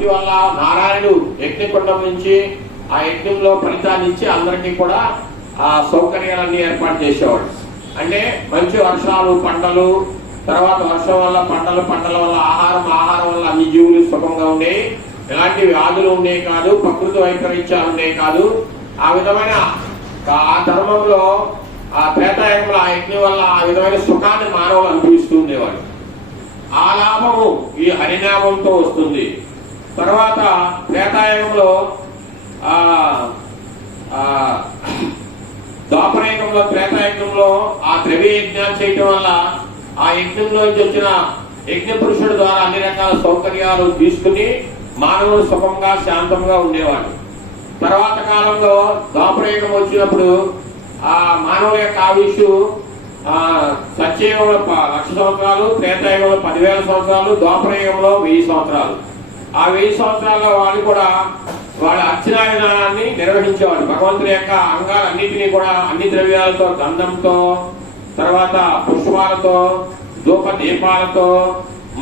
భక్తి వల్ల నారాయణుడు యజ్ఞకుండం నుంచి ఆ యజ్ఞంలో ఫలితాన్ని ఇచ్చి అందరికీ కూడా ఆ సౌకర్యాలన్నీ ఏర్పాటు చేసేవాడు. అంటే మంచి వర్షాలు, పంటలు, తర్వాత వర్షం వల్ల పంటల వల్ల ఆహారం వల్ల అన్ని జీవులు సుఖంగా ఉండేవి. ఎలాంటి వ్యాధులు ఉండేవి కాదు, ప్రకృతి వైపరీత్యాలు ఉండేవి కాదు. ఆ విధమైన ఆ ధర్మంలో ఆ త్రేతాయుగంలో ఆ యజ్ఞం వల్ల ఆ విధమైన సుఖాన్ని మానవులు అనుభవిస్తూ ఉండేవాడు. ఆ లాభము ఈ హరినామంతో వస్తుంది. తర్వాత త్రేతాయుగంలో ద్వాపరయుగంలో త్రేతాయుగంలో ఆ ద్రవ్య యజ్ఞాలు చేయటం వల్ల ఆ యజ్ఞంలోంచి వచ్చిన యజ్ఞ పురుషుడు ద్వారా అన్ని రకాల సౌకర్యాలు తీసుకుని మానవుడు సుఖంగా శాంతంగా ఉండేవాడు. తర్వాత కాలంలో ద్వాపరయుగం వచ్చినప్పుడు ఆ మానవుల యొక్క ఆయుష్ సత్యయుగంలో 1,00,000 సంవత్సరాలు, త్రేతాయుగంలో 10,000 సంవత్సరాలు, ద్వాపరయుగంలో 1000 సంవత్సరాలు. ఆ 1000 సంవత్సరాల్లో వాళ్ళు కూడా వాళ్ళ అర్చనా విధానాన్ని నిర్వహించేవాడు. భగవంతుని యొక్క అంగాలన్నింటినీ కూడా అన్ని ద్రవ్యాలతో, గంధంతో, తర్వాత పుష్పాలతో, ధూప దీపాలతో,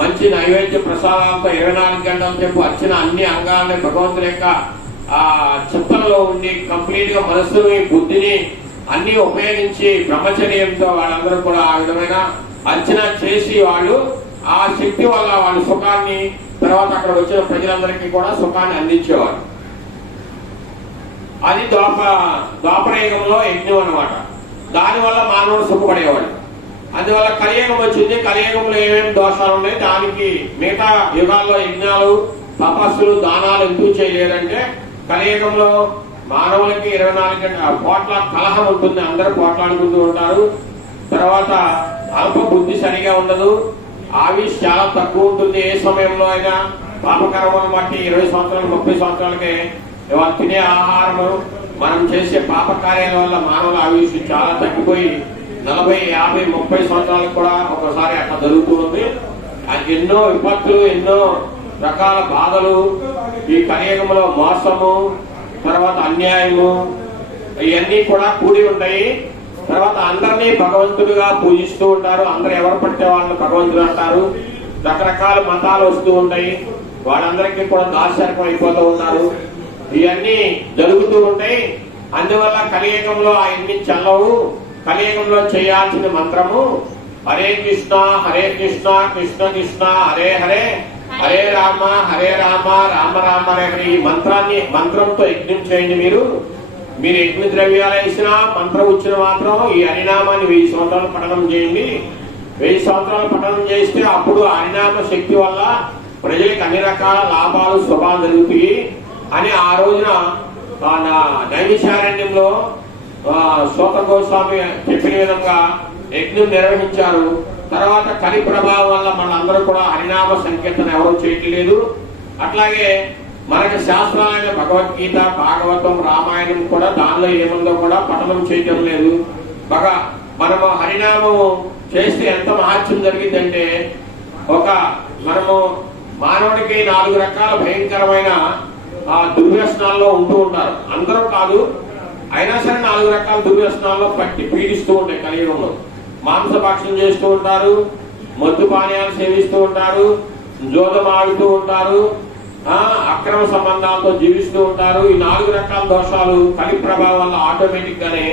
మంచి నైవేద్య ప్రసాదాలతో 24 గంటల సేపు అర్చన అన్ని అంగాలని భగవంతుని యొక్క ఆ చిత్తంలో ఉండి కంప్లీట్ గా మనస్సుని, బుద్ధిని అన్ని ఉపయోగించి బ్రహ్మచర్యంతో వాళ్ళందరూ కూడా ఆ విధమైన అర్చన చేసి వాళ్ళు ఆ శక్తి వల్ల వాళ్ళ సుఖాన్ని, తర్వాత అక్కడ వచ్చిన ప్రజలందరికీ కూడా సుఖాన్ని అందించేవారు. అది ద్వాపరయుగంలో యజ్ఞం అన్నమాట. దానివల్ల మానవుడు సుఖపడేవాడు. అందువల్ల కలియుగం వచ్చింది. కలియుగంలో ఏమేమి దోషాలు ఉన్నాయి, దానికి మిగతా యుగాల్లో యజ్ఞాలు, తపస్సులు, దానాలు ఎందుకు చేయలేదంటే కలియుగంలో మానవులకి 24 గంటల పోట్ల కలహం ఉంటుంది. అందరూ పోట్లాడుకుంటూ ఉంటారు. తర్వాత అల్ప బుద్ధి సరిగా ఉండదు. ఆయుష్ చాలా తక్కువ ఉంటుంది. ఏ సమయంలో అయినా పాపకర్మను బట్టి 20 సంవత్సరాలు 30 సంవత్సరాలకే వాళ్ళు తినే ఆహారము, మనం చేసే పాప కార్యాల వల్ల మానవుల ఆయుష్ చాలా తగ్గిపోయి 40, 50, 30 సంవత్సరాలకు కూడా ఒకసారి అట్లా జరుగుతూ ఉంది. ఎన్నో విపత్తులు, ఎన్నో రకాల బాధలు ఈ కలియుగంలో, మోసము, తర్వాత అన్యాయము, ఇవన్నీ కూడా కూడి ఉంటాయి. తర్వాత అందరినీ భగవంతుడిగా పూజిస్తూ ఉంటారు. అందరు ఎవరు పట్టే వాళ్ళని భగవంతుడు అంటారు. రకరకాల మతాలు వస్తూ ఉంటాయి. వాళ్ళందరికీ కూడా దాస్యార్కం అయిపోతూ ఉంటారు. ఇవన్నీ జరుగుతూ ఉంటాయి. అందువల్ల కలియుగంలో అవన్నీ చల్లవు. కలియుగంలో చేయాల్సిన మంత్రము హరే కృష్ణ కృష్ణ కృష్ణ హరే హరే, హరే రామ రామ రామ హరే హరే. ఈ మంత్రంతో యజ్ఞం చేయండి. మీరు యజ్ఞ ద్రవ్యాలు వేసినా మంత్రం వచ్చిన మాత్రం ఈ హరినామాన్ని 1000 సంవత్సరాలు పఠనం చేయండి. 1000 సంవత్సరాలు పఠనం చేస్తే అప్పుడు హరినామ శక్తి వల్ల ప్రజలకు అన్ని రకాల లాభాలు, శుభాలు జరుగుతాయి అని ఆ రోజున నైమిషారణ్యంలో సూత గోస్వామి చెప్పిన విధంగా యజ్ఞం నిర్వహించారు. తర్వాత కలి ప్రభావం వల్ల మనందరూ కూడా హరినామ సంకీర్తన ఎవరూ చేయట్లేదు. అట్లాగే మనకి శాస్త్రాలైన భగవద్గీత, భాగవతం, రామాయణం కూడా దానిలో ఏముందో కూడా పఠనం చేయటం లేదు. మనము హరినామము చేస్తే ఎంత మహత్యం జరిగిందంటే, మనము మానవుడికి 4 రకాల భయంకరమైన దుర్వ్యసనాల్లో ఉంటూ ఉంటారు. అందరూ కాదు, అయినా సరే 4 రకాల దుర్వ్యసనాల్లో పట్టి పీడిస్తూ ఉంటాయి కలియుగంలో. మాంసభక్షం చేస్తూ ఉంటారు, మద్దు పానీయాలు సేవిస్తూ ఉంటారు, జోదం ఆడుతూ ఉంటారు, అక్రమ సంబంధాలతో జీవిస్తూ ఉంటారు. ఈ 4 రకాల దోషాలు కలి ప్రభావం వల్ల ఆటోమేటిక్ గానే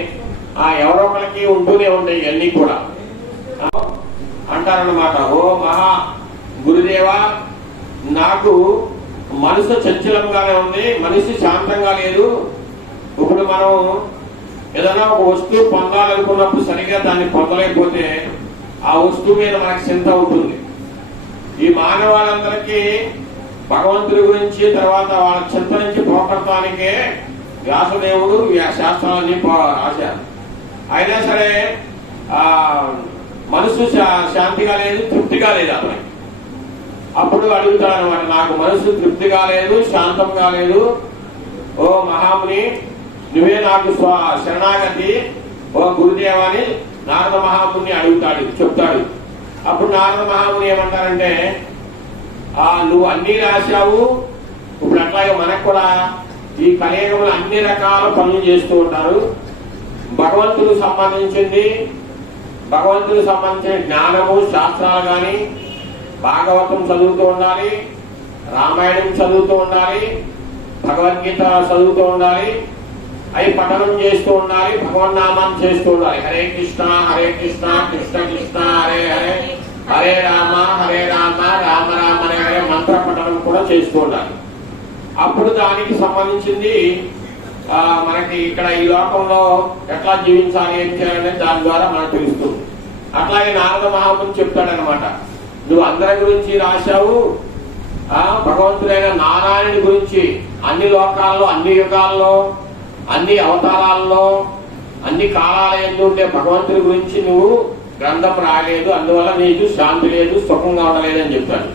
ఎవరో ఒకరికి ఉంటూనే ఉంటాయి. ఇవన్నీ కూడా అంటారన్నమాట. ఓ మహా గురుదేవా, నాకు మనసు చంచలంగానే ఉంది, మనసు శాంతంగా లేదు. ఇప్పుడు మనం ఏదైనా ఒక వస్తువు పొందాలనుకున్నప్పుడు సరిగా దాన్ని పొందలేకపోతే ఆ వస్తువు మీద మనకు చింత ఉంటుంది. ఈ మానవాళ్ళందరికీ భగవంతుడి గురించి, తర్వాత వాళ్ళ చింత నుంచి పోకడటానికే వ్యాసదేవుడు శాస్త్రాలన్నీ రాశారు. అయినా సరే మనసు శాంతిగా లేదు, తృప్తిగా లేదు అతనికి. అప్పుడు అడుగుతాడనమాట, నాకు మనసు తృప్తిగా లేదు, శాంతంగా లేదు. ఓ మహాముని, నువ్వే నాకు శరణాగతి, ఓ గురుదేవాని నారద మహాముని చెప్తాడు. అప్పుడు నారద మహాముని ఏమంటారంటే, నువ్వు అన్ని రాశావు, ఇప్పుడు అట్లాగే మనకు కూడా ఈ కలియుగంలో అన్ని రకాల పనులు చేస్తూ ఉంటారు. భగవంతుడికి సంబంధించిన జ్ఞానము, శాస్త్రాలు కానీ భాగవతం చదువుతూ ఉండాలి, రామాయణం చదువుతూ ఉండాలి, భగవద్గీత చదువుతూ ఉండాలి, అవి పఠనం చేస్తూ ఉండాలి, భగవన్నామాన్ని చేస్తూ ఉండాలి. హరే కృష్ణ కృష్ణ కృష్ణ హరే హరే, హరే రామ రామ రామ హరే హరే మంత్ర పఠనం కూడా చేస్తూ ఉండాలి. అప్పుడు దానికి సంబంధించింది మనకి ఇక్కడ ఈ లోకంలో ఎట్లా జీవించాలి, ఏం చేయాలనే దాని ద్వారా మనకు తెలుస్తుంది. అట్లాగే నారద మహాముని చెప్తాడనమాట, నువ్వు అందరి గురించి రాశావు, భగవంతుడైన నారాయణుడి గురించి అన్ని లోకాల్లో, అన్ని యుగాల్లో, అన్ని అవతారాల్లో, అన్ని కాలాల యందు ఉండే భగవంతుడి గురించి నువ్వు గ్రంథం రాయలేదు, అందువల్ల నీకు శాంతి లేదు, సుఖంగా ఉండలేదని చెప్తాడు.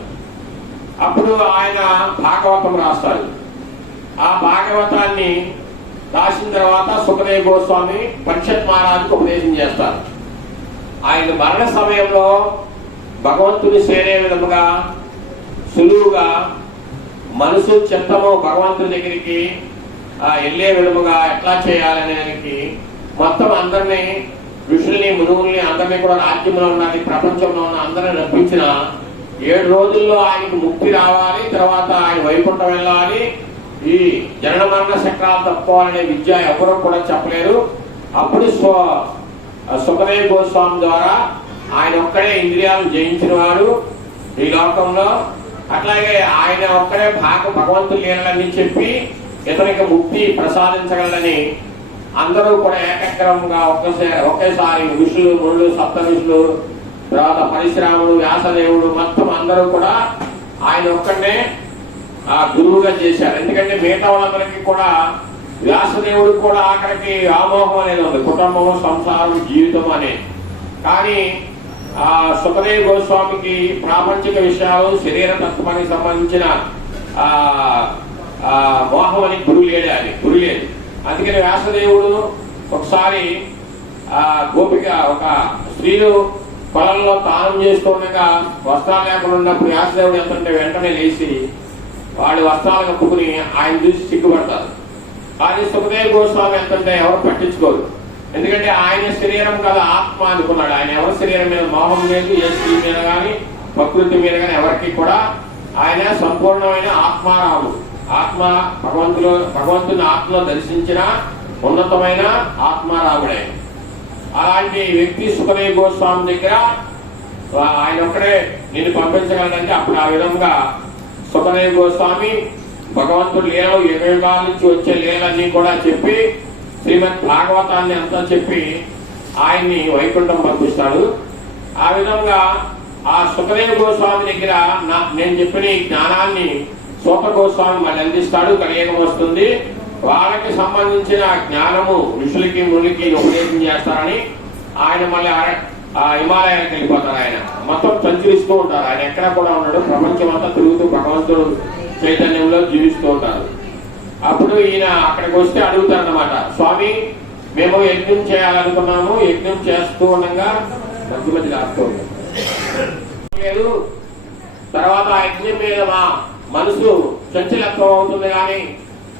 అప్పుడు ఆయన భాగవతం రాస్తాడు. ఆ భాగవతాన్ని రాసిన తర్వాత సుఖదేవ్ గోస్వామి పరీక్షత్ మహారాజుకు ఉపదేశం చేస్తారు. ఆయన మరణ సమయంలో భగవంతుని చేరే విధముగా సులువుగా మనసు చిత్తము భగవంతుని దగ్గరికి వెళ్ళే విధముగా ఎట్లా చేయాలనేదానికి మొత్తం అందరినీ, ఋషుల్ని మునుగుల్ని అందరినీ కూడా రాజ్యంలో ఉన్నది ప్రపంచంలో ఉన్న అందరిని రప్పించిన 7 రోజుల్లో ఆయనకు ముక్తి రావాలి, తర్వాత ఆయన వైకుంఠం వెళ్ళాలి, ఈ జనన మరణ చక్రాలు తప్పుకోవాలనే విద్య ఎవరూ కూడా చెప్పలేరు. అప్పుడు సుఖదేవ్ గోస్వామి ద్వారా ఆయన ఒక్కడే ఇంద్రియాలను జయించిన వాడు ఈ లోకంలో. అట్లాగే ఆయన ఒక్కడే భగవంతుని లీలలన్నీ చెప్పి ఇతనికి ముక్తి ప్రసాదించగలని అందరూ కూడా ఏకగ్రహంగా ఒకేసారి ఋషులు, మునులు, సప్త ఋషులు, తర్వాత పరశురాముడు, వ్యాసదేవుడు మొత్తం అందరూ కూడా ఆయన ఒక్కడే గురువుగా చేశారు. ఎందుకంటే మిగతా వాళ్ళందరికీ కూడా వ్యాసదేవుడు కూడా ఆఖరికి వ్యామోహం అనేది ఉంది, కుటుంబం, సంసారం, జీవితం అనేది. కానీ సుఖదేవ్ గోస్వామికి ప్రాపంచిక విషయాలు, శరీర తత్వానికి సంబంధించిన మోహం అని గురువు లేదు. అందుకని వ్యాసదేవుడు ఒకసారి గోపిక ఒక స్త్రీలు పొలంలో తానం చేస్తుండగా వస్త్రాలు లేకుండా ఉన్నప్పుడు వ్యాసదేవుడు ఎంతంటే వెంటనే లేచి వాడి వస్త్రాలు కప్పుకుని ఆయన చూసి సిగ్గుపడతారు. కానీ సుఖదేవ్ గోస్వామి ఎంతంటే ఎవరు పట్టించుకోరు. ఎందుకంటే ఆయన శరీరం కదా ఆత్మ అనుకున్నాడు. ఆయన ఎవరి శరీరం మీద మోహం లేదు, ఏ స్త్రీ మీద కానీ ప్రకృతి మీద కానీ ఎవరికి కూడా. ఆయన సంపూర్ణమైన ఆత్మారాముడు, భగవంతుని ఆత్మలో దర్శించిన ఉన్నతమైన ఆత్మారాముడే. అలాంటి వ్యక్తి సుఖదేవ్ గోస్వామి దగ్గర ఆయన ఒక్కడే నిన్ను పంపించగలడంటే అప్పుడు ఆ విధంగా సుఖదేవ్ గోస్వామి భగవంతుడి లీలలు, యుగాల నుంచి వచ్చే లీలన్నీ కూడా చెప్పి శ్రీమద్ భాగవతాన్ని అంతా చెప్పి ఆయన్ని వైకుంఠం పంపిస్తాడు. ఆ విధంగా ఆ సుఖదేవ్ గోస్వామి దగ్గర నేను చెప్పిన ఈ జ్ఞానాన్ని సూత గోస్వామి మళ్ళీ అందిస్తాడు. కలియుగం వస్తుంది, వాళ్ళకి సంబంధించిన జ్ఞానము ఋషులకి, మునులకి ఉపదేశం చేస్తారని ఆయన మళ్ళీ హిమాలయానికి వెళ్ళిపోతారు. ఆయన మొత్తం సంచరిస్తూ ఉంటారు. ఆయన ఎక్కడ కూడా ఉన్నాడు, ప్రపంచం అంతా తిరుగుతూ భగవంతుడు చైతన్యంలో జీవిస్తూ ఉంటారు. అప్పుడు ఈయన అక్కడికి వస్తే అడుగుతారన్నమాట, స్వామి మేము యజ్ఞం చేయాలనుకున్నాము, యజ్ఞం చేస్తూ ఉండగా మధ్య రాస్తూ లేదు, తర్వాత ఆ యజ్ఞం మీద మా మనసు చంచలత్వం అవుతుంది, కానీ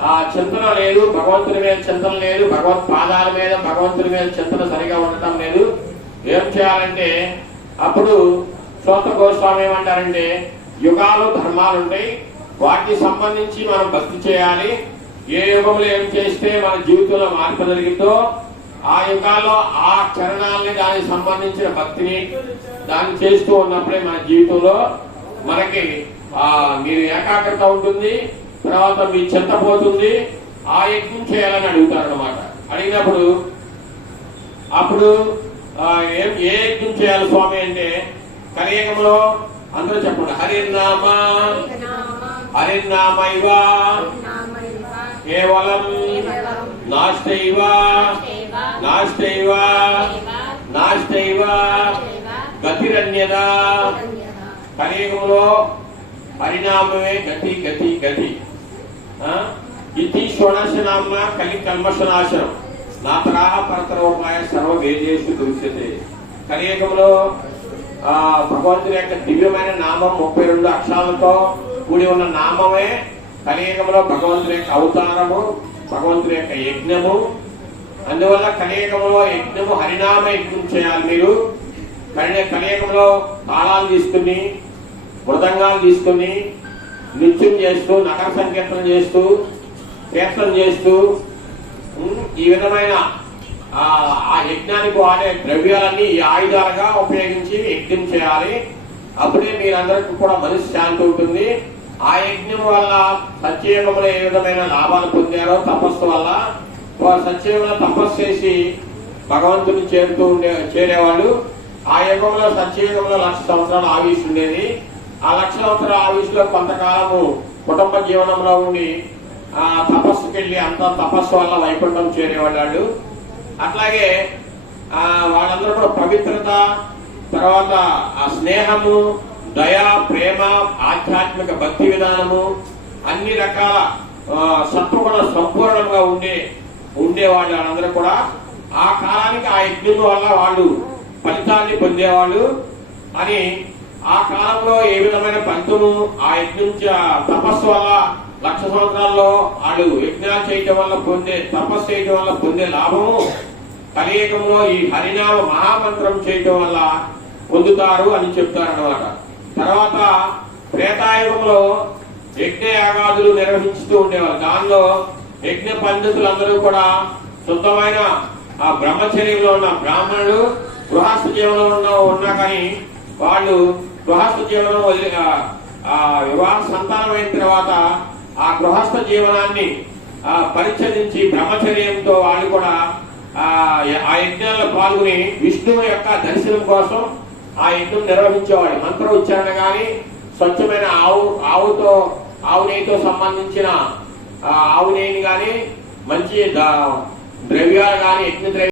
ఆ చింతన లేదు, భగవంతుని మీద చింతన లేదు, భగవత్ పాదాల మీద భగవంతుని మీద చింతన సరిగా ఉండటం లేదు, ఏం చేయాలంటే అప్పుడు సూత గోస్వామి ఏమంటారంటే యుగాలు ధర్మాలు ఉంటాయి, వాటికి సంబంధించి మనం భక్తి చేయాలి. ఏ యుగంలో ఏం చేస్తే మన జీవితంలో మార్పు జరిగిందో ఆ యుగాల్లో ఆ చరణాలని దానికి సంబంధించిన భక్తిని దాన్ని చేస్తూ ఉన్నప్పుడే మన జీవితంలో మనకి మీరు ఏకాగ్రత ఉంటుంది, తర్వాత మీ చింత పోతుంది. ఆ యజ్ఞం చేయాలని అడుగుతారు అన్నమాట. అడిగినప్పుడు అప్పుడు ఏ యజ్ఞం చేయాలి స్వామి అంటే కలియుగంలో అందరూ చెప్పండి, హరిర్నామైవ కేవలం నాస్తైవ గతిరన్యదా. కలియుగంలో హరినామే గతి గతి గతి. ఇది షోడశనామ కలి కల్మషనాశనం నాతరాహ పరతరోపాయ సర్వ వేదేషు దృశ్యతే. కలియుగంలో భగవంతుని యొక్క దివ్యమైన నామం 32 అక్షరాలతో కూడి ఉన్న నామమే కలియుగంలో భగవంతుని యొక్క అవతారము, భగవంతుని యొక్క యజ్ఞము. అందువల్ల కలియుగంలో యజ్ఞము హరినామ యజ్ఞం చేయాలి. మీరు కలియుగంలో తాళాలు తీసుకుని, మృదంగాలు తీసుకుని, నృత్యం చేస్తూ నగర సంకీర్తన చేస్తూ కీర్తన చేస్తూ ఈ విధమైన ఆ యజ్ఞానికి వాడే ద్రవ్యాలన్నీ ఈ ఆయుధాలుగా ఉపయోగించి యజ్ఞం చేయాలి. అప్పుడే మీరందరికీ కూడా మనసు శాంతి ఉంటుంది. ఆ యజ్ఞం వల్ల సత్యయుగంలో ఏ విధమైన లాభాలు పొందారో తపస్సు వల్ల సత్యయుగంలో తపస్సు చేసి భగవంతుని చేరేవాళ్ళు. ఆ యుగంలో సత్యయుగంలో 1,00,000 సంవత్సరాలు ఆయుష్ ఉండేది. ఆ 1,00,000 సంవత్సరాల ఆయుష్లో కొంతకాలము కుటుంబ జీవనంలో ఉండి ఆ తపస్సుకి వెళ్ళి అంత తపస్సు వల్ల వైకుంఠం చేరేవాళ్ళు. అట్లాగే వాళ్ళందరూ కూడా పవిత్రత, తర్వాత ఆ స్నేహము, దయ, ప్రేమ, ఆధ్యాత్మిక భక్తి విధానము, అన్ని రకాల సత్వగుణ సంపూర్ణంగా ఉండేవాళ్ళు. వాళ్ళందరూ కూడా ఆ కాలానికి ఆ యజ్ఞం వల్ల వాళ్ళు ఫలితాన్ని పొందేవాళ్ళు అని ఆ కాలంలో ఏ విధమైన ఫలితము ఆ యజ్ఞం తపస్సు వల్ల 1,00,000 సంవత్సరాల్లో వాళ్ళు యజ్ఞాలు చేయటం వల్ల తపస్సు చేయటం వల్ల పొందే లాభము కలియుగంలో ఈ హరినామ మహామంత్రం చేయటం వల్ల పొందుతారు అని చెప్తారన్నమాట. తర్వాత త్రేతాయుగంలో యజ్ఞయాగాదులు నిర్వహించుతూ ఉండేవారు. దానిలో యజ్ఞ పండితులందరూ కూడా శుద్ధమైన ఆ బ్రహ్మచర్యంలో ఉన్న బ్రాహ్మణులు గృహస్థ జీవనంలో ఉన్నా కానీ వాళ్ళు గృహస్థ జీవనం వివాహ సంతానం అయిన తర్వాత ఆ గృహస్థ జీవనాన్ని పరిచ్ఛేదించి బ్రహ్మచర్యంతో వాళ్ళు కూడా ఆ యజ్ఞాల్లో పాల్గొని విష్ణువు యొక్క దర్శనం కోసం ఆ యజ్ఞం నిర్వహించేవాడు. మంత్ర ఉచ్చారణ గాని, స్వచ్ఛమైన ఆవు నెయ్యితో సంబంధించిన ఆవు నెయ్యిని గాని, మంచి ద్రవ్యాలు గాని, యజ్ఞ ద్రవ్యాలు